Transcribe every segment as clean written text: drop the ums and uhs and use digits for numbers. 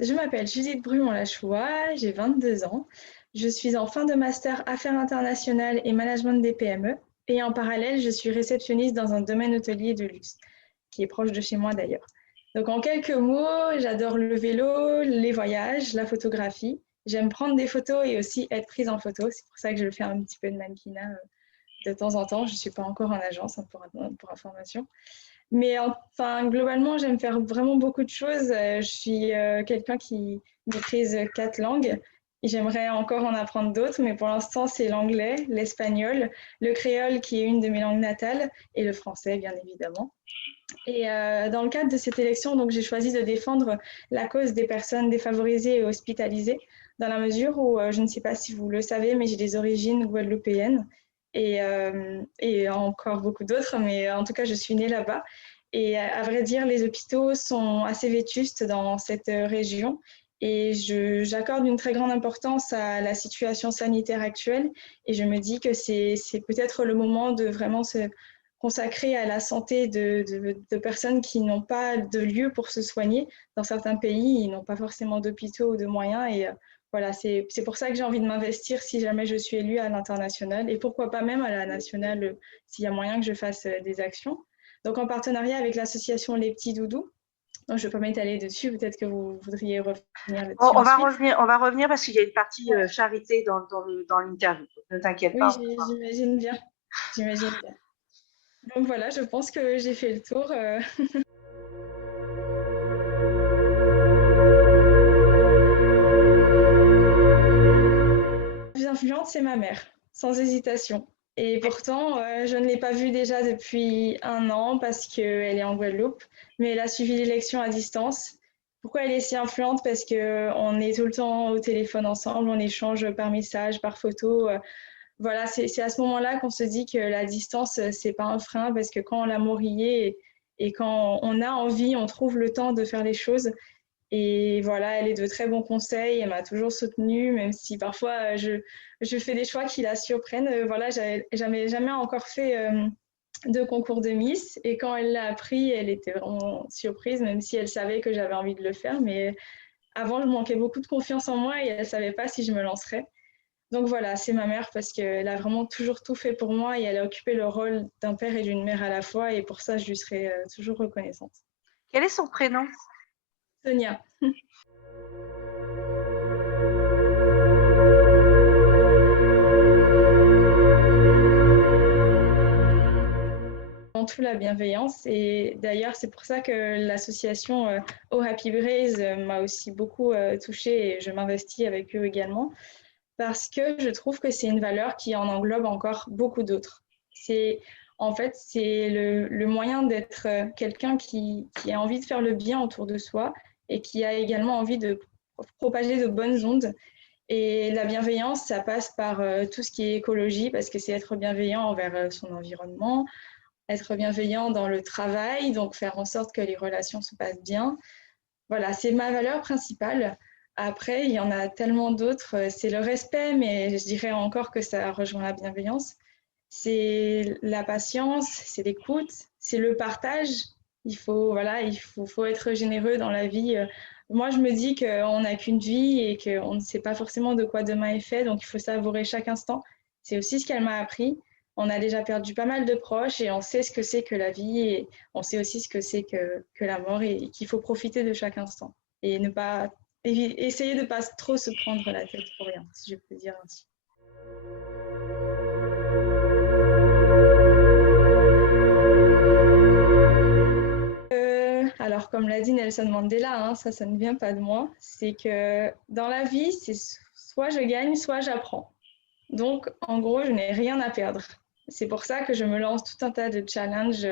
Je m'appelle Judith Brumont-Lachois, j'ai 22 ans. Je suis en fin de master Affaires internationales et management des PME. Et en parallèle, je suis réceptionniste dans un domaine hôtelier de luxe, qui est proche de chez moi d'ailleurs. Donc en quelques mots, j'adore le vélo, les voyages, la photographie. J'aime prendre des photos et aussi être prise en photo. C'est pour ça que je fais un petit peu de mannequinat de temps en temps. Je ne suis pas encore en agence, hein, pour information. Mais enfin, globalement, j'aime faire vraiment beaucoup de choses. Je suis quelqu'un qui maîtrise 4 langues. Et j'aimerais encore en apprendre d'autres, mais pour l'instant, c'est l'anglais, l'espagnol, le créole qui est une de mes langues natales, et le français, bien évidemment. Et dans le cadre de cette élection, donc, j'ai choisi de défendre la cause des personnes défavorisées et hospitalisées, dans la mesure où, je ne sais pas si vous le savez, mais j'ai des origines guadeloupéennes et encore beaucoup d'autres, mais en tout cas, je suis née là-bas. Et à vrai dire, les hôpitaux sont assez vétustes dans cette région. Et j'accorde une très grande importance à la situation sanitaire actuelle. Et je me dis que c'est peut-être le moment de vraiment se consacrer à la santé de personnes qui n'ont pas de lieu pour se soigner. Dans certains pays, ils n'ont pas forcément d'hôpitaux ou de moyens. Et voilà, c'est pour ça que j'ai envie de m'investir si jamais je suis élue à l'international. Et pourquoi pas même à la nationale, s'il y a moyen que je fasse des actions. Donc en partenariat avec l'association Les Petits Doudous. Donc je ne vais pas m'étaler dessus, peut-être que vous voudriez revenir là-dessus ensuite. On va revenir parce qu'il y a une partie charité dans l'interview. Ne t'inquiète Oui, pas. j'imagine bien. J'imagine bien. Donc voilà, je pense que j'ai fait le tour. La plus influente, c'est ma mère, sans hésitation. Et pourtant, je ne l'ai pas vue déjà depuis 1 an parce qu'elle est en Guadeloupe, mais elle a suivi l'élection à distance. Pourquoi elle est si influente? Parce qu'on est tout le temps au téléphone ensemble, on échange par message, par photo. Voilà, c'est à ce moment-là qu'on se dit que la distance, c'est pas un frein parce que quand l'amour y est et quand on a envie, on trouve le temps de faire les choses. Et voilà, elle est de très bons conseils, elle m'a toujours soutenue, même si parfois je fais des choix qui la surprennent. Voilà, j'avais jamais encore fait de concours de Miss et quand elle l'a appris, elle était vraiment surprise, même si elle savait que j'avais envie de le faire. Mais avant, je manquais beaucoup de confiance en moi et elle savait pas si je me lancerais. Donc voilà, c'est ma mère parce qu'elle a vraiment toujours tout fait pour moi et elle a occupé le rôle d'un père et d'une mère à la fois et pour ça, je lui serai toujours reconnaissante. Quel est son prénom? Sonia. Avant tout la bienveillance et d'ailleurs c'est pour ça que l'association Oh Happy Braze m'a aussi beaucoup touchée et je m'investis avec eux également parce que je trouve que c'est une valeur qui en englobe encore beaucoup d'autres. C'est en fait c'est le moyen d'être quelqu'un qui a envie de faire le bien autour de soi et qui a également envie de propager de bonnes ondes. Et la bienveillance, ça passe par tout ce qui est écologie, parce que c'est être bienveillant envers son environnement, être bienveillant dans le travail, donc faire en sorte que les relations se passent bien. Voilà, c'est ma valeur principale. Après, il y en a tellement d'autres. C'est le respect, mais je dirais encore que ça rejoint la bienveillance. C'est la patience, c'est l'écoute, c'est le partage. Voilà, faut être généreux dans la vie. Moi, je me dis qu'on n'a qu'une vie et qu'on ne sait pas forcément de quoi demain est fait, donc il faut savourer chaque instant. C'est aussi ce qu'elle m'a appris. On a déjà perdu pas mal de proches et on sait ce que c'est que la vie et on sait aussi ce que c'est que la mort et qu'il faut profiter de chaque instant et ne pas essayer de ne pas trop se prendre la tête pour rien, si je peux dire ainsi. Alors, comme l'a dit Nelson Mandela, hein, ça ne vient pas de moi. C'est que dans la vie, c'est soit je gagne, soit j'apprends. Donc, en gros, je n'ai rien à perdre. C'est pour ça que je me lance tout un tas de challenges.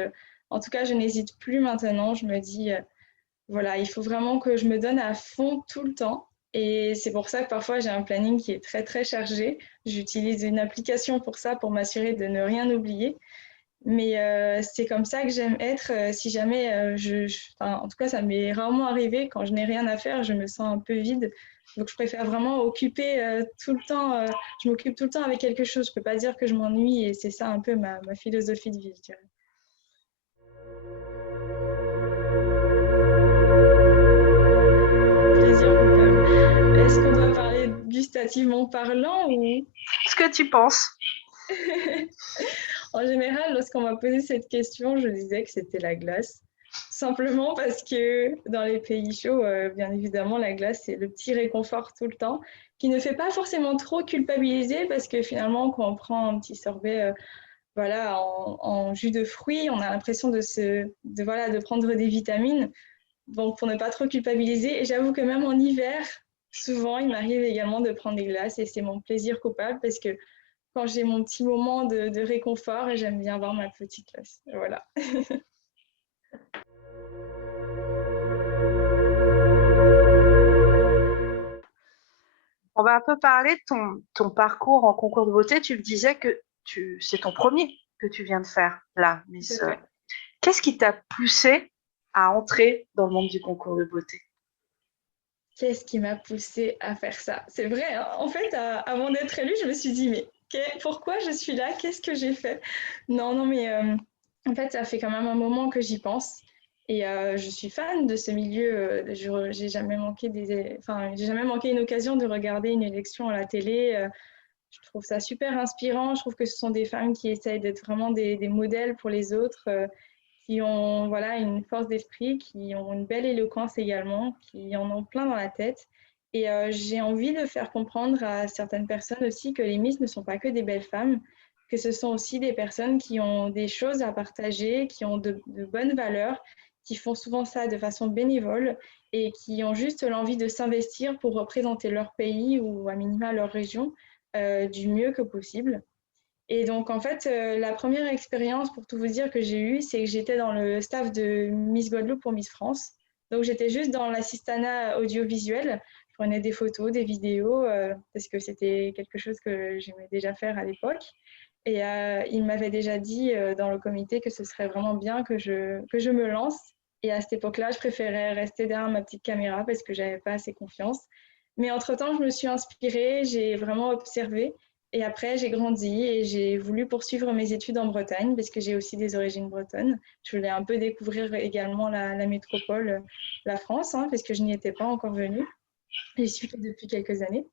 En tout cas, je n'hésite plus maintenant. Je me dis, voilà, il faut vraiment que je me donne à fond tout le temps. Et c'est pour ça que parfois j'ai un planning qui est très très chargé. J'utilise une application pour ça, pour m'assurer de ne rien oublier. Mais c'est comme ça que j'aime être. Si jamais enfin, en tout cas, ça m'est rarement arrivé quand je n'ai rien à faire, je me sens un peu vide. Donc je préfère vraiment occuper tout le temps. Je m'occupe tout le temps avec quelque chose. Je peux pas dire que je m'ennuie et c'est ça un peu ma philosophie de vie, je dirais. Plaisir. gustativement parlant ou... Ce que tu penses. En général, lorsqu'on m'a posé cette question, je disais que c'était la glace. Simplement parce que dans les pays chauds, bien évidemment, la glace, c'est le petit réconfort tout le temps, qui ne fait pas forcément trop culpabiliser parce que finalement, quand on prend un petit sorbet voilà, en jus de fruits, on a l'impression voilà, de prendre des vitamines. Donc, pour ne pas trop culpabiliser. Et j'avoue que même en hiver, souvent, il m'arrive également de prendre des glaces et c'est mon plaisir coupable parce que quand j'ai mon petit moment de réconfort, j'aime bien avoir ma petite glace. Voilà. On va un peu parler de ton parcours en concours de beauté. Tu me disais que c'est ton premier que tu viens de faire là, Miss. Qu'est-ce qui t'a poussé à entrer dans le monde du concours de beauté? Qu'est-ce qui m'a poussée à faire ça? C'est vrai, hein. En fait, avant d'être élue, je me suis dit, mais pourquoi je suis là? Qu'est-ce que j'ai fait? Non, non, mais en fait, ça fait quand même un moment que j'y pense. Et je suis fan de ce milieu. J'ai jamais manqué enfin, j'ai jamais manqué une occasion de regarder une élection à la télé. Je trouve ça super inspirant. Je trouve que ce sont des femmes qui essayent d'être vraiment des modèles pour les autres, qui ont voilà, une force d'esprit, qui ont une belle éloquence également, qui en ont plein dans la tête. Et j'ai envie de faire comprendre à certaines personnes aussi que les Miss ne sont pas que des belles femmes, que ce sont aussi des personnes qui ont des choses à partager, qui ont de bonnes valeurs, qui font souvent ça de façon bénévole et qui ont juste l'envie de s'investir pour représenter leur pays ou à minima leur région du mieux que possible. Et donc, en fait, la première expérience, pour tout vous dire, que j'ai eue, c'est que j'étais dans le staff de Miss Guadeloupe pour Miss France. Donc, j'étais juste dans l'assistanat audiovisuel. Je prenais des photos, des vidéos, parce que c'était quelque chose que j'aimais déjà faire à l'époque. Et il m'avait déjà dit dans le comité que ce serait vraiment bien que je me lance. Et à cette époque-là, je préférais rester derrière ma petite caméra parce que j'avais pas assez confiance. Mais entre-temps, je me suis inspirée, j'ai vraiment observé. Et après, j'ai grandi et j'ai voulu poursuivre mes études en Bretagne parce que j'ai aussi des origines bretonnes. Je voulais un peu découvrir également la métropole, la France, hein, parce que je n'y étais pas encore venue. J'y suis depuis quelques années.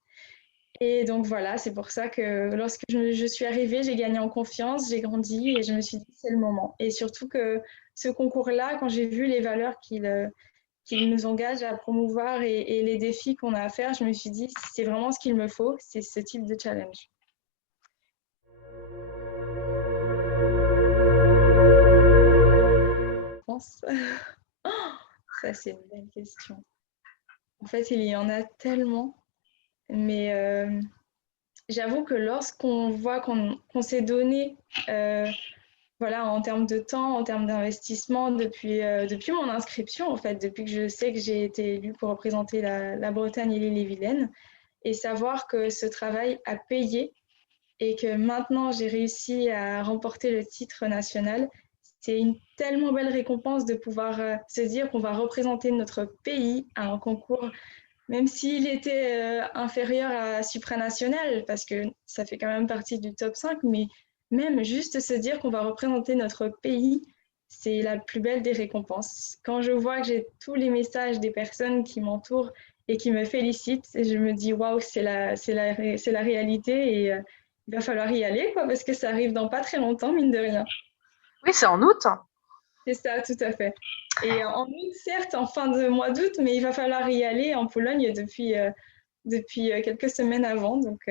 Et donc voilà, c'est pour ça que lorsque je suis arrivée, j'ai gagné en confiance, j'ai grandi et je me suis dit c'est le moment. Et surtout que ce concours-là, quand j'ai vu les valeurs qu'il nous engage à promouvoir et les défis qu'on a à faire, je me suis dit c'est vraiment ce qu'il me faut, c'est ce type de challenge. Pense. Ça, c'est une belle question. En fait, il y en a tellement, mais j'avoue que lorsqu'on voit qu'on s'est donné, voilà, en termes de temps, en termes d'investissement, depuis mon inscription, en fait, depuis que je sais que j'ai été élue pour représenter la Bretagne et l'île-et-Vilaine, et savoir que ce travail a payé et que maintenant j'ai réussi à remporter le titre national, c'est une tellement belle récompense de pouvoir se dire qu'on va représenter notre pays à un concours, même s'il était inférieur à supranational, parce que ça fait quand même partie du top 5, mais même juste se dire qu'on va représenter notre pays, c'est la plus belle des récompenses. Quand je vois que j'ai tous les messages des personnes qui m'entourent et qui me félicitent, je me dis waouh, c'est la réalité et il va falloir y aller, quoi, parce que ça arrive dans pas très longtemps, mine de rien. Oui, c'est en août. C'est ça, tout à fait. Et en août, certes, en fin de mois d'août, mais il va falloir y aller en Pologne depuis quelques semaines avant. Donc,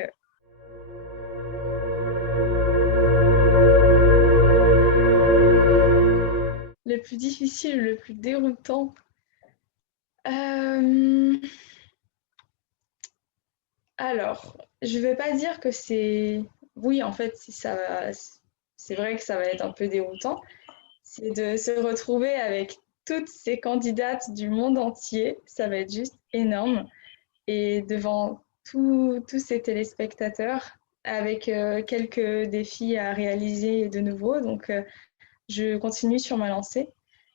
le plus difficile, le plus déroutant. Euh, alors, je ne vais pas dire que c'est... Oui, en fait, c'est vrai que ça va être un peu déroutant. C'est de se retrouver avec toutes ces candidates du monde entier. Ça va être juste énorme. Et devant tous ces téléspectateurs, avec quelques défis à réaliser de nouveau. Donc, je continue sur ma lancée.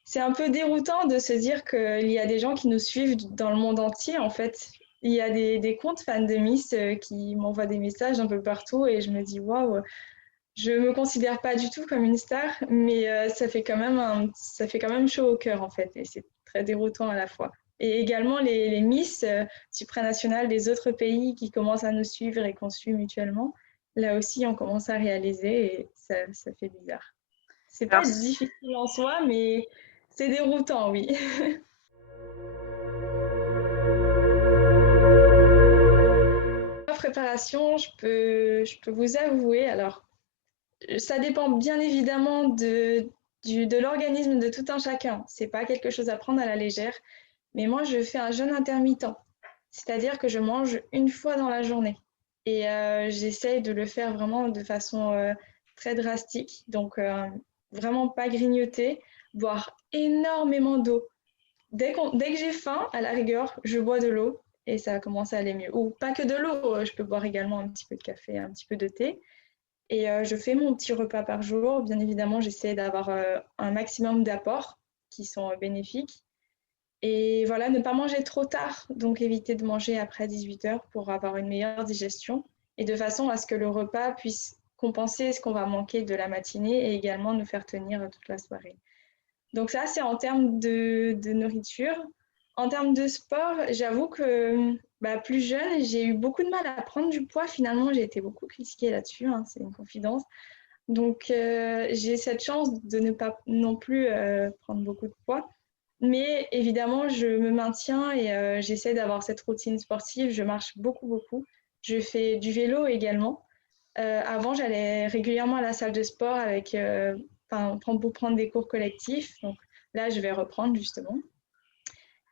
C'est un peu déroutant de se dire qu'il y a des gens qui nous suivent dans le monde entier, en fait. Il y a des comptes fans de Miss qui m'envoient des messages un peu partout et je me dis, waouh, je me considère pas du tout comme une star, mais ça fait quand même chaud au cœur, en fait, et c'est très déroutant à la fois. Et également les Miss supranationales des autres pays qui commencent à nous suivre et qu'on suit mutuellement. Là aussi, on commence à réaliser et ça fait bizarre. C'est Alors, pas difficile en soi, mais c'est déroutant, oui. La préparation, je peux vous avouer, alors ça dépend bien évidemment de l'organisme de tout un chacun. C'est pas quelque chose à prendre à la légère, mais moi je fais un jeûne intermittent, c'est-à-dire que je mange une fois dans la journée et j'essaye de le faire vraiment de façon très drastique, donc vraiment pas grignoter, boire énormément d'eau. Dès que j'ai faim, à la rigueur, je bois de l'eau et ça commence à aller mieux. Ou pas que de l'eau, je peux boire également un petit peu de café, un petit peu de thé. Et je fais mon petit repas par jour. Bien évidemment, j'essaie d'avoir un maximum d'apports qui sont bénéfiques. Et voilà, ne pas manger trop tard, donc éviter de manger après 18 heures pour avoir une meilleure digestion et de façon à ce que le repas puisse compenser ce qu'on va manquer de la matinée et également nous faire tenir toute la soirée. Donc ça, c'est en termes de nourriture. En termes de sport, j'avoue que plus jeune, j'ai eu beaucoup de mal à prendre du poids. Finalement, j'ai été beaucoup critiquée là-dessus, hein, c'est une confidence. Donc j'ai cette chance de ne pas non plus prendre beaucoup de poids. Mais évidemment, je me maintiens et j'essaie d'avoir cette routine sportive. Je marche beaucoup, beaucoup. Je fais du vélo également. Avant, j'allais régulièrement à la salle de sport pour prendre des cours collectifs. Donc là, je vais reprendre justement.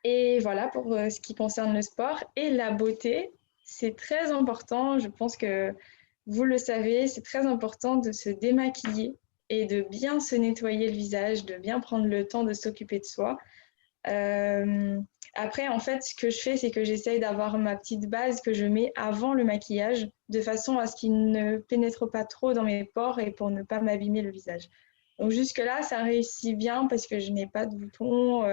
Et voilà pour ce qui concerne le sport. Et la beauté, c'est très important. Je pense que vous le savez, c'est très important de se démaquiller et de bien se nettoyer le visage, de bien prendre le temps de s'occuper de soi. Euh, Après, en fait, ce que je fais, c'est que j'essaye d'avoir ma petite base que je mets avant le maquillage, de façon à ce qu'il ne pénètre pas trop dans mes pores et pour ne pas m'abîmer le visage. Donc jusque-là, ça réussit bien parce que je n'ai pas de boutons.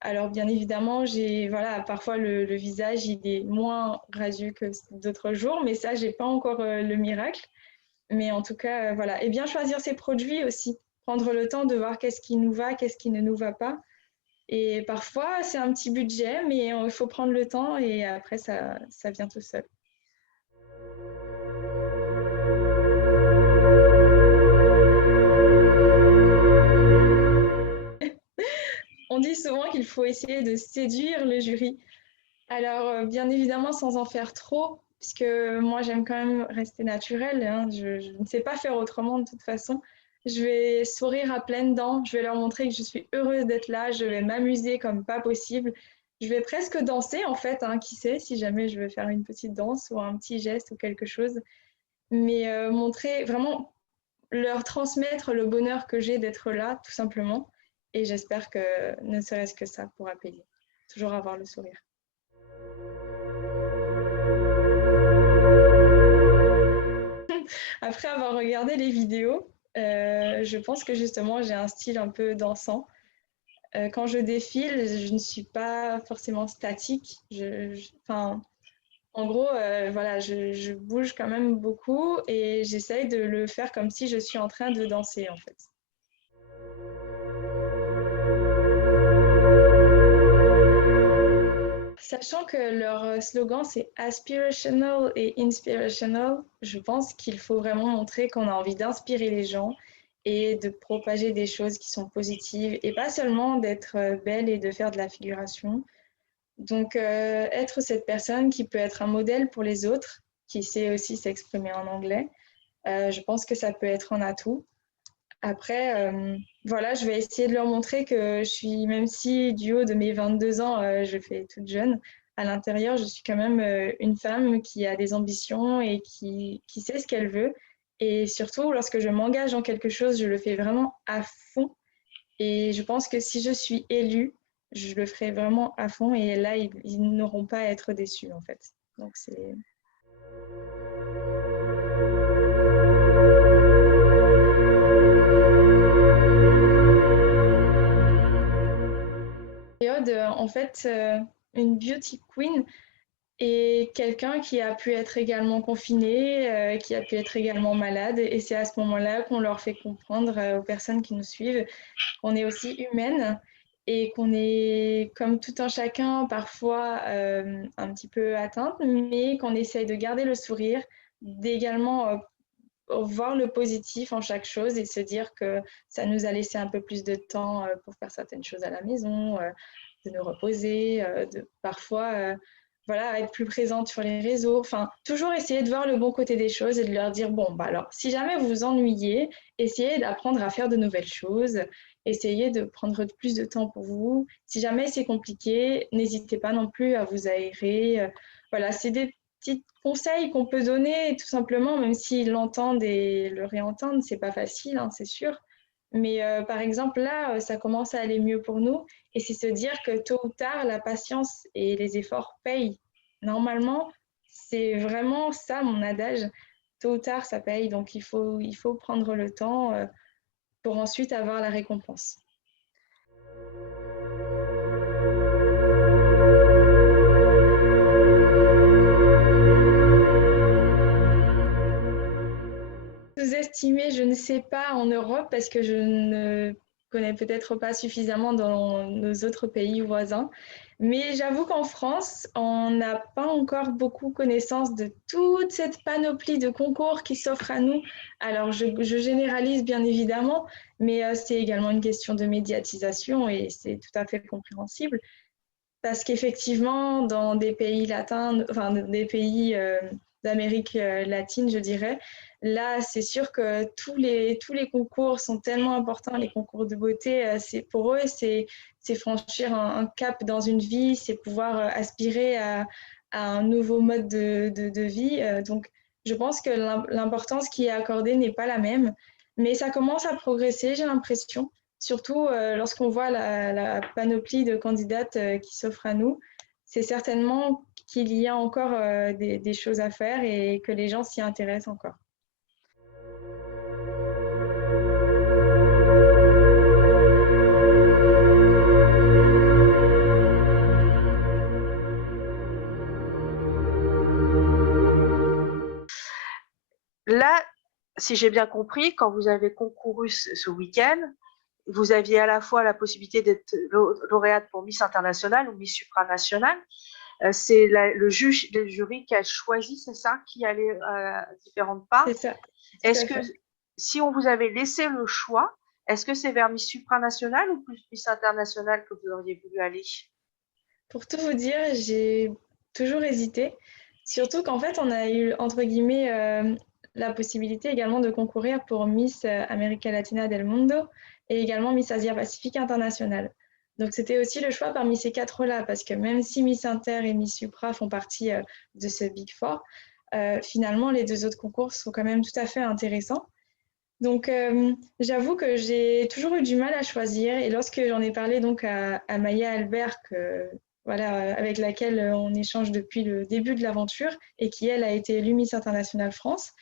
Alors bien évidemment, voilà, parfois le visage il est moins radieux que d'autres jours, mais ça, j'ai pas encore le miracle. Mais en tout cas, voilà. Et bien choisir ses produits aussi, prendre le temps de voir qu'est-ce qui nous va, qu'est-ce qui ne nous va pas. Et parfois, c'est un petit budget, mais il faut prendre le temps et après, ça vient tout seul. On dit souvent qu'il faut essayer de séduire le jury. Alors, bien évidemment, sans en faire trop, puisque moi, j'aime quand même rester naturelle. Hein, je ne sais pas faire autrement de toute façon. Je vais sourire à pleines dents. Je vais leur montrer que je suis heureuse d'être là. Je vais m'amuser comme pas possible. Je vais presque danser, en fait. Hein, qui sait, si jamais je veux faire une petite danse ou un petit geste ou quelque chose. Mais montrer, vraiment, leur transmettre le bonheur que j'ai d'être là, tout simplement. Et j'espère que ne serait-ce que ça pourra payer. Toujours avoir le sourire. Après avoir regardé les vidéos, je pense que justement j'ai un style un peu dansant. Quand je défile, je ne suis pas forcément statique. Enfin, en gros, voilà, je bouge quand même beaucoup et j'essaye de le faire comme si je suis en train de danser en fait. Sachant que leur slogan c'est aspirational et inspirational, je pense qu'il faut vraiment montrer qu'on a envie d'inspirer les gens et de propager des choses qui sont positives et pas seulement d'être belle et de faire de la figuration. Donc être cette personne qui peut être un modèle pour les autres, qui sait aussi s'exprimer en anglais, je pense que ça peut être un atout. Après, voilà, je vais essayer de leur montrer que je suis, même si du haut de mes 22 ans, je fais toute jeune, à l'intérieur, je suis quand même une femme qui a des ambitions et qui sait ce qu'elle veut. Et surtout, lorsque je m'engage dans quelque chose, je le fais vraiment à fond. Et je pense que si je suis élue, je le ferai vraiment à fond. Et là, ils n'auront pas à être déçus, en fait. Donc, c'est période, en fait, une beauty queen et quelqu'un qui a pu être également confiné, qui a pu être également malade. Et c'est à ce moment-là qu'on leur fait comprendre aux personnes qui nous suivent qu'on est aussi humaine et qu'on est, comme tout un chacun, parfois un petit peu atteinte, mais qu'on essaye de garder le sourire, d'également voir le positif en chaque chose et se dire que ça nous a laissé un peu plus de temps pour faire certaines choses à la maison, de nous reposer, de parfois voilà, être plus présente sur les réseaux. Enfin, toujours essayer de voir le bon côté des choses et de leur dire, bon, bah alors, si jamais vous vous ennuyez, essayez d'apprendre à faire de nouvelles choses, essayez de prendre plus de temps pour vous. Si jamais c'est compliqué, n'hésitez pas non plus à vous aérer. Voilà, c'est des petits conseils qu'on peut donner tout simplement, même s'ils l'entendent et le réentendent, c'est pas facile, hein, c'est sûr. Mais par exemple, là, ça commence à aller mieux pour nous et c'est se dire que tôt ou tard, la patience et les efforts payent. Normalement, c'est vraiment ça mon adage. Tôt ou tard, ça paye, donc il faut prendre le temps pour ensuite avoir la récompense. Sous-estimé, je ne sais pas en Europe parce que je ne connais peut-être pas suffisamment dans nos autres pays voisins. Mais j'avoue qu'en France, on n'a pas encore beaucoup connaissance de toute cette panoplie de concours qui s'offrent à nous. Alors, je généralise bien évidemment, mais c'est également une question de médiatisation et c'est tout à fait compréhensible. Parce qu'effectivement, dans des pays latins, enfin des pays d'Amérique latine, je dirais, là, c'est sûr que tous les concours sont tellement importants, les concours de beauté, c'est, pour eux, c'est franchir un cap dans une vie, c'est pouvoir aspirer à un nouveau mode de vie. Donc, je pense que l'importance qui est accordée n'est pas la même, mais ça commence à progresser, j'ai l'impression. Surtout lorsqu'on voit la panoplie de candidates qui s'offrent à nous, c'est certainement qu'il y a encore des choses à faire et que les gens s'y intéressent encore. Là, si j'ai bien compris, quand vous avez concouru ce week-end, vous aviez à la fois la possibilité d'être lauréate pour Miss International ou Miss Supranationale. C'est le jury qui a choisi, c'est ça, qui allait à différentes parts. C'est ça, tout Est-ce à que fait. si on vous avait laissé le choix, est-ce que c'est vers Miss Supranationale ou plus Miss Internationale que vous auriez voulu aller? Pour tout vous dire, j'ai toujours hésité, surtout qu'en fait, on a eu, entre guillemets, la possibilité également de concourir pour Miss América Latina del Mundo et également Miss Asia Pacifique International. Donc, c'était aussi le choix parmi ces quatre-là, parce que même si Miss Inter et Miss Supra font partie de ce Big Four, finalement, les deux autres concours sont quand même tout à fait intéressants. Donc, j'avoue que j'ai toujours eu du mal à choisir. Et lorsque j'en ai parlé donc à Maya Albert, voilà, avec laquelle on échange depuis le début de l'aventure et qui, elle, a été élue Miss International France,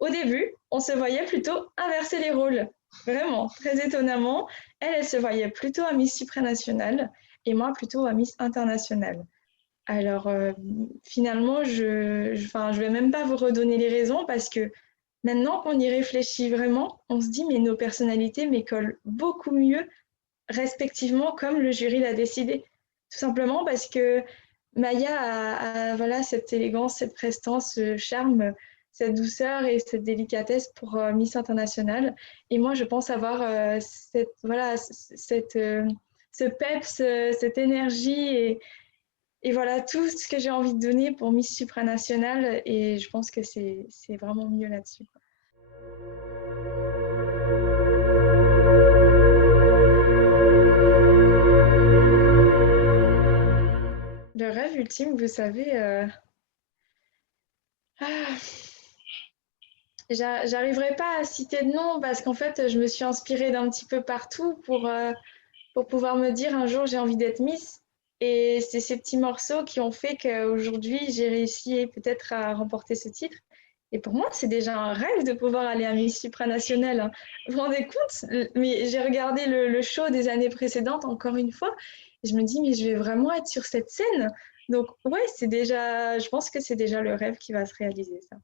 au début, on se voyait plutôt inverser les rôles. Vraiment, très étonnamment. Elle, elle se voyait plutôt à Miss Supranationale et moi plutôt à Miss Internationale. Alors, finalement, je vais même pas vous redonner les raisons parce que maintenant qu'on y réfléchit vraiment, on se dit mais nos personnalités collent beaucoup mieux respectivement comme le jury l'a décidé. Tout simplement parce que Maya voilà, cette élégance, cette prestance, ce charme, cette douceur et cette délicatesse pour Miss International. Et moi, je pense avoir voilà, ce peps, cette énergie et voilà tout ce que j'ai envie de donner pour Miss Supranationale. Et je pense que c'est vraiment mieux là-dessus. Le rêve ultime, vous savez, ah, j'arriverai pas à citer de nom parce qu'en fait, je me suis inspirée d'un petit peu partout pour pouvoir me dire un jour j'ai envie d'être Miss. Et c'est ces petits morceaux qui ont fait qu'aujourd'hui, j'ai réussi peut-être à remporter ce titre. Et pour moi, c'est déjà un rêve de pouvoir aller à Miss Supranationale, hein. Vous vous rendez compte? Mais j'ai regardé le show des années précédentes encore une fois. Et je me dis, mais je vais vraiment être sur cette scène. Donc, ouais, c'est déjà, je pense que c'est déjà le rêve qui va se réaliser, ça.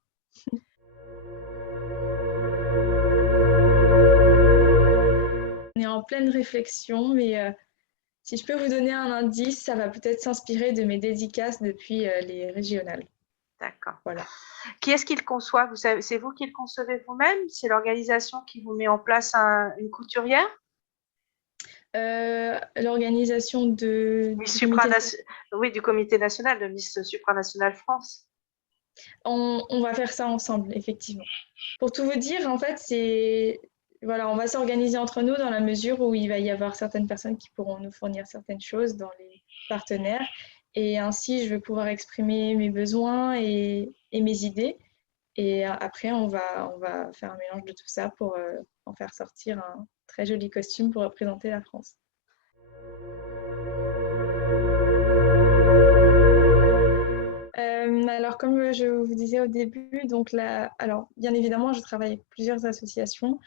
On est en pleine réflexion, mais Si je peux vous donner un indice, ça va peut-être s'inspirer de mes dédicaces depuis les régionales. D'accord. Voilà. Qui est-ce qui le conçoit? Vous savez, c'est vous qui le concevez vous-même? C'est l'organisation qui vous met en place une couturière? L'organisation Miss du comité, Oui, du comité national, de Miss Supranationale France. on va faire ça ensemble, effectivement. Pour tout vous dire, en fait, voilà, on va s'organiser entre nous dans la mesure où il va y avoir certaines personnes qui pourront nous fournir certaines choses dans les partenaires. Et ainsi, je vais pouvoir exprimer mes besoins et mes idées. Et après, on va faire un mélange de tout ça pour en faire sortir un très joli costume pour représenter la France. Alors, comme je vous disais au début, donc là, alors bien évidemment, je travaille avec plusieurs associations,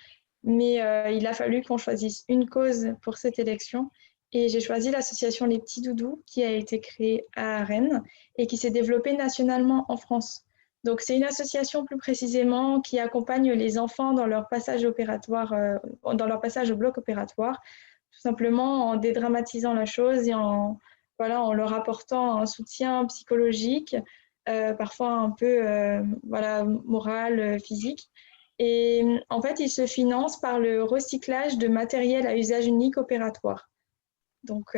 mais il a fallu qu'on choisisse une cause pour cette élection. Et j'ai choisi l'association Les Petits Doudous, qui a été créée à Rennes et qui s'est développée nationalement en France. Donc, c'est une association plus précisément qui accompagne les enfants dans leur passage opératoire, dans leur passage au bloc opératoire, tout simplement en dédramatisant la chose et voilà, en leur apportant un soutien psychologique, parfois un peu voilà, moral, physique. Et en fait, ils se financent par le recyclage de matériel à usage unique opératoire. Donc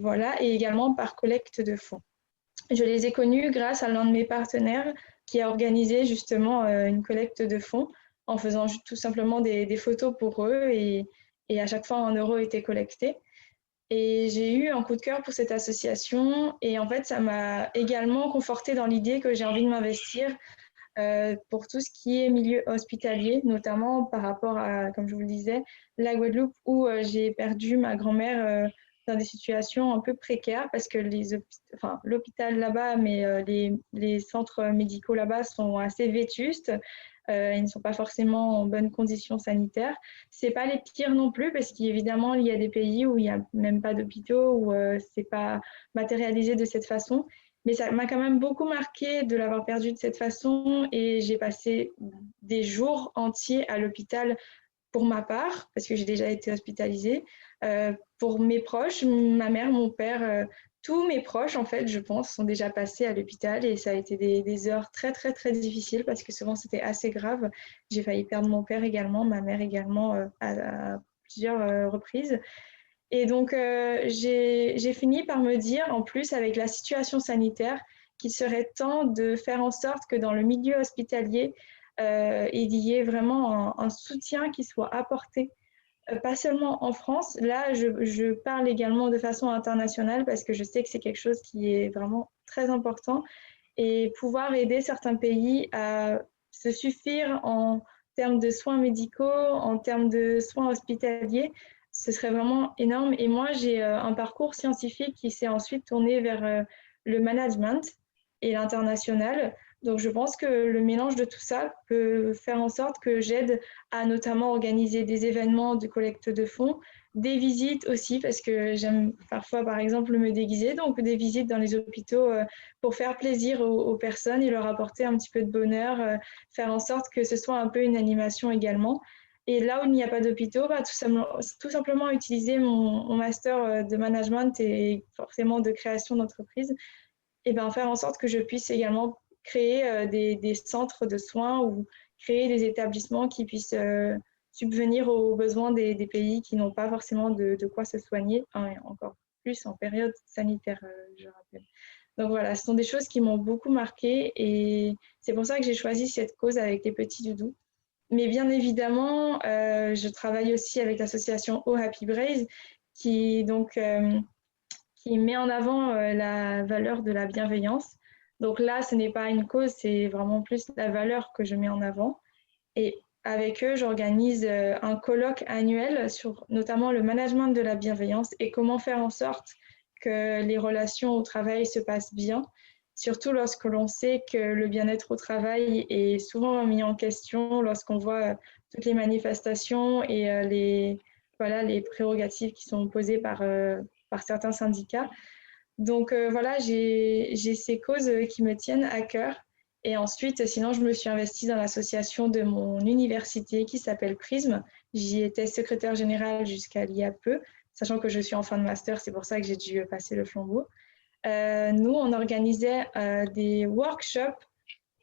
voilà, et également par collecte de fonds. Je les ai connus grâce à l'un de mes partenaires qui a organisé justement une collecte de fonds en faisant tout simplement des photos pour eux et à chaque fois un euro était collecté. Et j'ai eu un coup de cœur pour cette association et en fait ça m'a également confortée dans l'idée que j'ai envie de m'investir pour tout ce qui est milieu hospitalier, notamment par rapport à, comme je vous le disais, la Guadeloupe où j'ai perdu ma grand-mère dans des situations un peu précaires parce que enfin, l'hôpital là-bas, mais les centres médicaux là-bas sont assez vétustes. Ils ne sont pas forcément en bonnes conditions sanitaires. C'est pas les pires non plus parce qu'évidemment il y a des pays où il n'y a même pas d'hôpitaux où c'est pas matérialisé de cette façon. Mais ça m'a quand même beaucoup marqué de l'avoir perdu de cette façon et j'ai passé des jours entiers à l'hôpital pour ma part, parce que j'ai déjà été hospitalisée, pour mes proches, ma mère, mon père, tous mes proches, en fait, je pense, sont déjà passés à l'hôpital et ça a été des heures très, très, très difficiles parce que souvent c'était assez grave. J'ai failli perdre mon père également, ma mère également à plusieurs reprises. Et donc, j'ai fini par me dire, en plus, avec la situation sanitaire, qu'il serait temps de faire en sorte que dans le milieu hospitalier, il y ait vraiment un soutien qui soit apporté, pas seulement en France. Là, je parle également de façon internationale parce que je sais que c'est quelque chose qui est vraiment très important et pouvoir aider certains pays à se suffire en termes de soins médicaux, en termes de soins hospitaliers, ce serait vraiment énorme. Et moi, j'ai un parcours scientifique qui s'est ensuite tourné vers le management et l'international. Donc, je pense que le mélange de tout ça peut faire en sorte que j'aide à notamment organiser des événements de collecte de fonds, des visites aussi, parce que j'aime parfois, par exemple, me déguiser, donc des visites dans les hôpitaux pour faire plaisir aux personnes et leur apporter un petit peu de bonheur, faire en sorte que ce soit un peu une animation également. Et là où il n'y a pas d'hôpitaux, bah, tout simplement utiliser mon master de management et forcément de création d'entreprise, et ben, faire en sorte que je puisse également créer des centres de soins ou créer des établissements qui puissent subvenir aux besoins des pays qui n'ont pas forcément de quoi se soigner, hein, et encore plus en période sanitaire, je rappelle. Donc voilà, ce sont des choses qui m'ont beaucoup marqué et c'est pour ça que j'ai choisi cette cause avec les petits doudous. Mais bien évidemment, je travaille aussi avec l'association Oh Happy Braze qui donc qui met en avant la valeur de la bienveillance. Donc là, ce n'est pas une cause, c'est vraiment plus la valeur que je mets en avant. Et avec eux, j'organise un colloque annuel sur notamment le management de la bienveillance et comment faire en sorte que les relations au travail se passent bien, surtout lorsque l'on sait que le bien-être au travail est souvent mis en question lorsqu'on voit toutes les manifestations et voilà, les prérogatives qui sont posées par certains syndicats. Donc voilà, j'ai ces causes qui me tiennent à cœur. Et ensuite, sinon, je me suis investie dans l'association de mon université qui s'appelle Prisme. J'y étais secrétaire générale jusqu'à il y a peu. sachant que je suis en fin de master, c'est pour ça que j'ai dû passer le flambeau. Nous, on organisait des workshops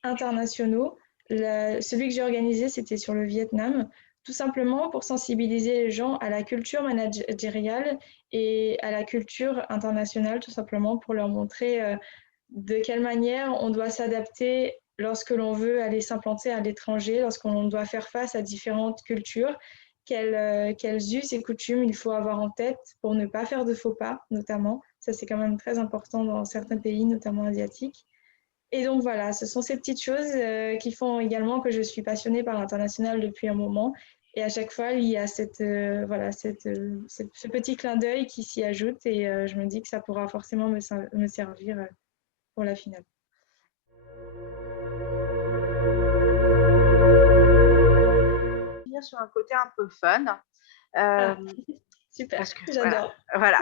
internationaux. Celui que j'ai organisé, c'était sur le Vietnam, tout simplement pour sensibiliser les gens à la culture managériale et à la culture internationale, tout simplement pour leur montrer de quelle manière on doit s'adapter lorsque l'on veut aller s'implanter à l'étranger, lorsqu'on doit faire face à différentes cultures, quels us et coutumes il faut avoir en tête pour ne pas faire de faux pas, notamment. Ça, c'est quand même très important dans certains pays, notamment asiatiques. Et donc voilà, ce sont ces petites choses qui font également que je suis passionnée par l'international depuis un moment. Et à chaque fois, il y a ce petit clin d'œil qui s'y ajoute et je me dis que ça pourra forcément me servir pour la finale. Bien sur un côté un peu fun. Ah, super, Parce que j'adore. voilà.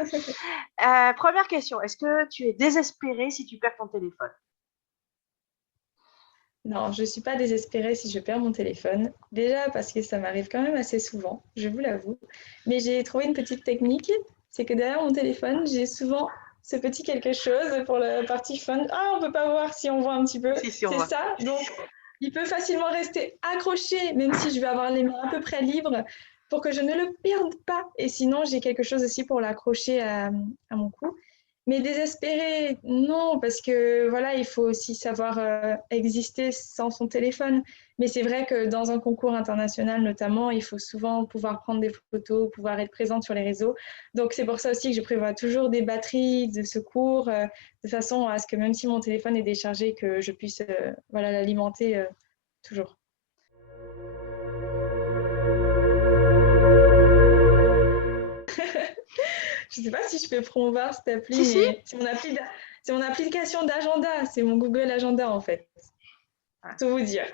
Première question, est-ce que tu es désespérée si tu perds ton téléphone? Non, je ne suis pas désespérée si je perds mon téléphone. Déjà parce que ça m'arrive quand même assez souvent, je vous l'avoue. Mais j'ai trouvé une petite technique, c'est que derrière mon téléphone, j'ai souvent ce petit quelque chose pour la partie fun. Ah, on peut pas voir si on voit un petit peu. Si, on C'est voit. ça. Donc, il peut facilement rester accroché, même si je vais avoir les mains à peu près libres, pour que je ne le perde pas. Et sinon, j'ai quelque chose aussi pour l'accrocher à mon cou. Mais désespéré, non, parce que voilà, il faut aussi savoir exister sans son téléphone. Mais c'est vrai que dans un concours international notamment, il faut souvent pouvoir prendre des photos, pouvoir être présente sur les réseaux. Donc c'est pour ça aussi que je prévois toujours des batteries de secours, de façon à ce que même si mon téléphone est déchargé, que je puisse voilà, l'alimenter toujours. Je ne sais pas si je peux promouvoir cette appli, Si. mais c'est mon application d'agenda, c'est mon Google Agenda en fait, Ouais. pour tout vous dire.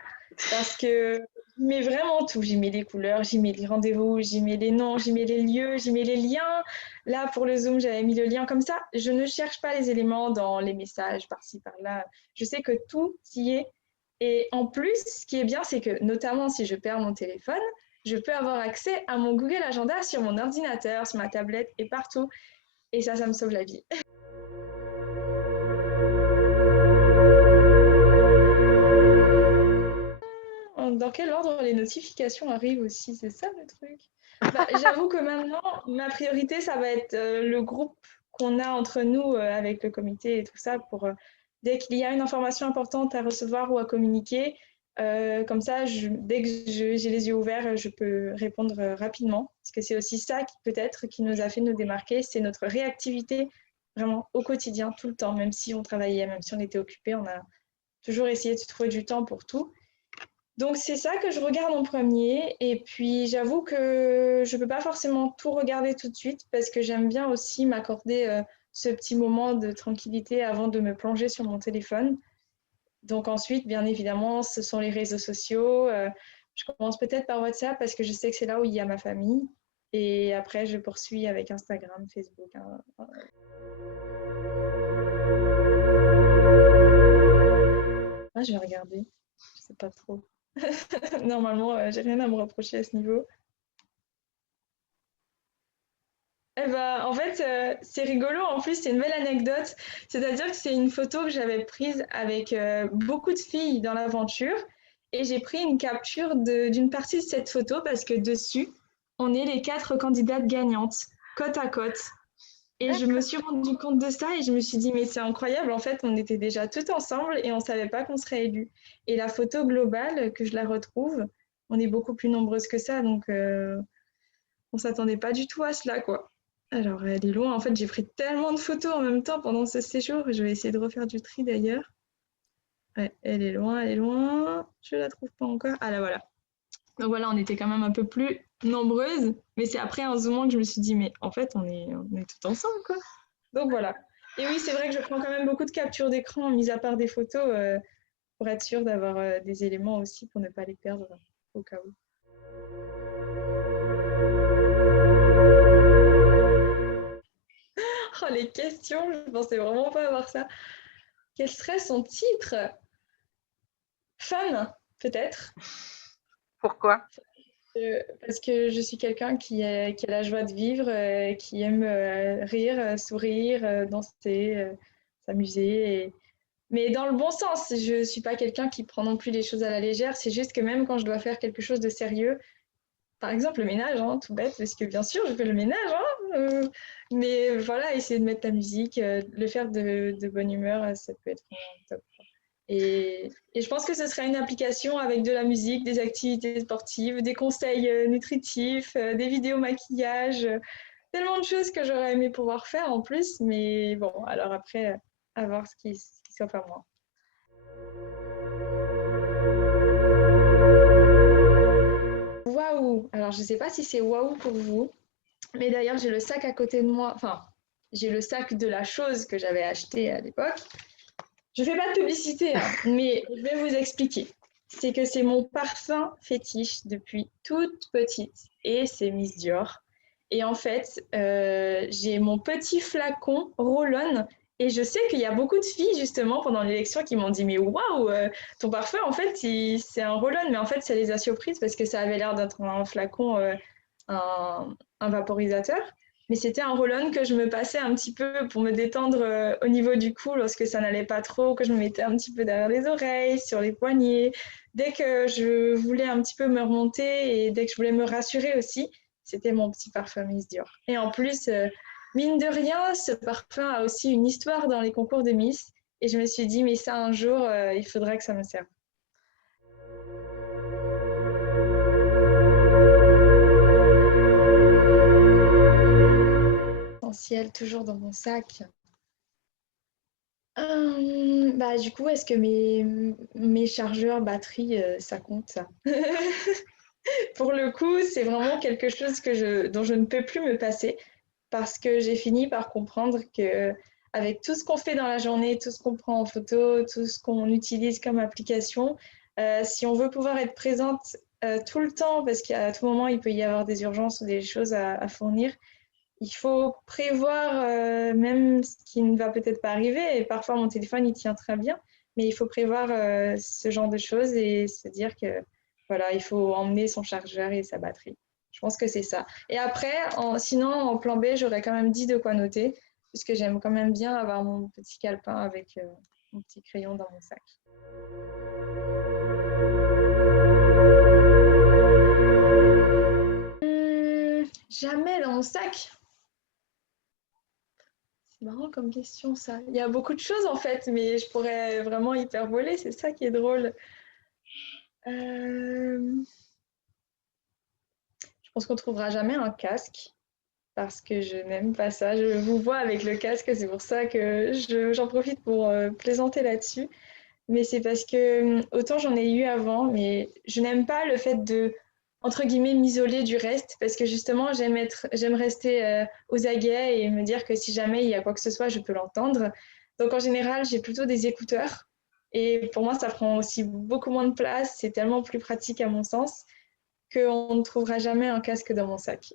Parce que j'y mets vraiment tout. J'y mets les couleurs, j'y mets les rendez-vous, j'y mets les noms, j'y mets les lieux, j'y mets les liens. Là, pour le Zoom, j'avais mis le lien comme ça. Je ne cherche pas les éléments dans les messages par-ci, par-là. Je sais que tout y est. Et en plus, ce qui est bien, c'est que notamment si je perds mon téléphone, je peux avoir accès à mon Google Agenda sur mon ordinateur, sur ma tablette et partout. Et ça me sauve la vie. Dans quel ordre les notifications arrivent aussi, c'est ça le truc? Bah, j'avoue que maintenant, ma priorité, ça va être le groupe qu'on a entre nous avec le comité et tout ça pour dès qu'il y a une information importante à recevoir ou à communiquer, comme ça, dès que j'ai les yeux ouverts, je peux répondre rapidement. Parce que c'est aussi ça qui peut-être qui nous a fait nous démarquer, c'est notre réactivité vraiment au quotidien, tout le temps, même si on travaillait, même si on était occupé, on a toujours essayé de trouver du temps pour tout. Donc c'est ça que je regarde en premier et puis j'avoue que je peux pas forcément tout regarder tout de suite parce que j'aime bien aussi m'accorder ce petit moment de tranquillité avant de me plonger sur mon téléphone. Donc ensuite, bien évidemment, ce sont les réseaux sociaux. Je commence peut-être par WhatsApp parce que je sais que c'est là où il y a ma famille et après je poursuis avec Instagram, Facebook, hein. Ah, je vais regarder. Je sais pas trop. Normalement, j'ai rien à me reprocher à ce niveau. Eh ben, en fait, c'est rigolo. En plus, c'est une belle anecdote. C'est-à-dire que c'est une photo que j'avais prise avec beaucoup de filles dans l'aventure. Et j'ai pris une capture d'une partie de cette photo parce que dessus, on est les 4 candidates gagnantes, côte à côte. Et je me suis rendu compte de ça et je me suis dit, mais c'est incroyable. En fait, on était déjà toutes ensemble et on ne savait pas qu'on serait élus. Et la photo globale, que je la retrouve, on est beaucoup plus nombreuses que ça. Donc, on s'attendait pas du tout à cela, quoi. Alors, elle est loin. En fait, j'ai pris tellement de photos en même temps pendant ce séjour. Je vais essayer de refaire du tri d'ailleurs. Ouais, elle est loin, elle est loin. Je la trouve pas encore. Ah là, voilà. Donc voilà, on était quand même un peu plus nombreuses. Mais c'est après un zoomant que je me suis dit, mais en fait, on est toutes ensemble, quoi. Donc voilà. Et oui, c'est vrai que je prends quand même beaucoup de captures d'écran, mis à part des photos, pour être sûre d'avoir des éléments aussi pour ne pas les perdre au cas où. Oh, les questions, je pensais vraiment pas avoir ça. Quel serait son titre? Fun, peut-être. Pourquoi? Parce que je suis quelqu'un qui a la joie de vivre, qui aime rire, sourire, danser, s'amuser. Mais dans le bon sens, je suis pas quelqu'un qui prend non plus les choses à la légère. C'est juste que même quand je dois faire quelque chose de sérieux, par exemple le ménage, hein, tout bête, parce que bien sûr je fais le ménage, hein, mais voilà, essayer de mettre la musique, le faire de bonne humeur, ça peut être vraiment top. Et je pense que ce serait une application avec de la musique, des activités sportives, des conseils nutritifs, des vidéos maquillage, tellement de choses que j'aurais aimé pouvoir faire en plus. Mais bon, alors après, à voir ce qui soit pas moi. Waouh! Alors je sais pas si c'est waouh pour vous, mais d'ailleurs j'ai le sac à côté de moi, enfin j'ai le sac de la chose que j'avais acheté à l'époque. Je fais pas de publicité, hein, mais je vais vous expliquer. C'est que c'est mon parfum fétiche depuis toute petite et c'est Miss Dior. Et en fait, j'ai mon petit flacon Roll-On et je sais qu'il y a beaucoup de filles justement pendant l'élection qui m'ont dit mais waouh, ton parfum en fait c'est un Roll-On, mais en fait ça les a surprises parce que ça avait l'air d'être un flacon, un, un vaporisateur. Mais c'était un roll-on que je me passais un petit peu pour me détendre au niveau du cou lorsque ça n'allait pas trop, que je me mettais un petit peu derrière les oreilles, sur les poignets. Dès que je voulais un petit peu me remonter et dès que je voulais me rassurer aussi, c'était mon petit parfum Miss Dior. Et en plus, mine de rien, ce parfum a aussi une histoire dans les concours de Miss. Et je me suis dit, mais ça un jour, il faudra que ça me serve. Essentiel, toujours dans mon sac. Bah, du coup, est-ce que mes chargeurs batterie, ça compte ça? Pour le coup, c'est vraiment quelque chose dont je ne peux plus me passer parce que j'ai fini par comprendre que avec tout ce qu'on fait dans la journée, tout ce qu'on prend en photo, tout ce qu'on utilise comme application, si on veut pouvoir être présente tout le temps, parce qu'à tout moment, il peut y avoir des urgences ou des choses à fournir, il faut prévoir même ce qui ne va peut-être pas arriver. Et parfois, mon téléphone, il tient très bien, mais il faut prévoir ce genre de choses et se dire que voilà, il faut emmener son chargeur et sa batterie. Je pense que c'est ça. Et après, sinon, en plan B, j'aurais quand même dit de quoi noter, puisque j'aime quand même bien avoir mon petit calepin avec mon petit crayon dans mon sac. Jamais dans mon sac. C'est marrant comme question, ça. Il y a beaucoup de choses en fait, mais je pourrais vraiment hypervoler, c'est ça qui est drôle. Je pense qu'on trouvera jamais un casque parce que je n'aime pas ça. Je vous vois avec le casque, c'est pour ça que j'en profite pour plaisanter là-dessus. Mais c'est parce que autant j'en ai eu avant, mais je n'aime pas le fait de, entre guillemets, m'isoler du reste parce que justement, j'aime rester aux aguets et me dire que si jamais il y a quoi que ce soit, je peux l'entendre. Donc en général, j'ai plutôt des écouteurs et pour moi, ça prend aussi beaucoup moins de place. C'est tellement plus pratique à mon sens qu'on ne trouvera jamais un casque dans mon sac.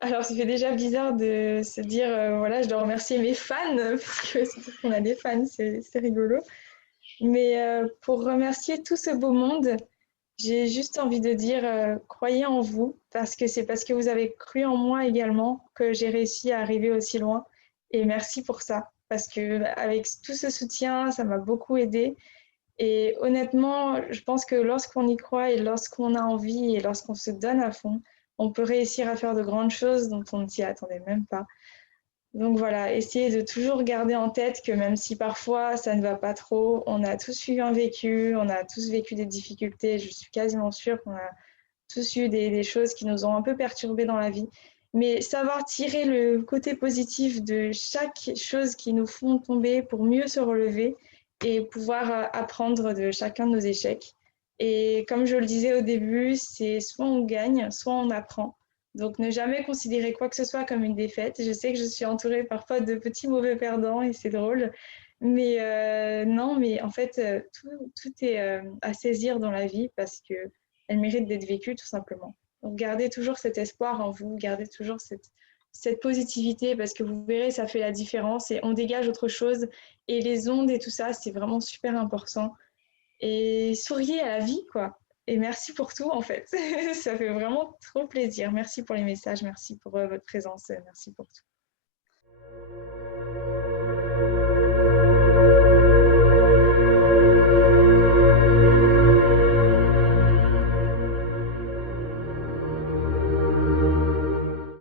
Alors, ça fait déjà bizarre de se dire, voilà, je dois remercier mes fans, parce que c'est sûr qu'on a des fans, c'est rigolo. Mais pour remercier tout ce beau monde, j'ai juste envie de dire, croyez en vous, parce que c'est parce que vous avez cru en moi également que j'ai réussi à arriver aussi loin. Et merci pour ça, parce que avec tout ce soutien, ça m'a beaucoup aidé. Et honnêtement, je pense que lorsqu'on y croit et lorsqu'on a envie et lorsqu'on se donne à fond, on peut réussir à faire de grandes choses dont on ne s'y attendait même pas. Donc voilà, essayez de toujours garder en tête que même si parfois ça ne va pas trop, on a tous eu un vécu, on a tous vécu des difficultés, je suis quasiment sûre qu'on a tous eu des choses qui nous ont un peu perturbés dans la vie. Mais savoir tirer le côté positif de chaque chose qui nous font tomber pour mieux se relever et pouvoir apprendre de chacun de nos échecs. Et comme je le disais au début, c'est soit on gagne, soit on apprend. Donc ne jamais considérer quoi que ce soit comme une défaite. Je sais que je suis entourée parfois de petits mauvais perdants et c'est drôle. Mais non, mais en fait, tout est à saisir dans la vie parce que elle mérite d'être vécue tout simplement. Donc gardez toujours cet espoir en vous, gardez toujours cette positivité parce que vous verrez, ça fait la différence et on dégage autre chose. Et les ondes et tout ça, c'est vraiment super important. et souriez à la vie, quoi. Et merci pour tout, en fait. Ça fait vraiment trop plaisir. Merci pour les messages, merci pour votre présence, merci pour tout.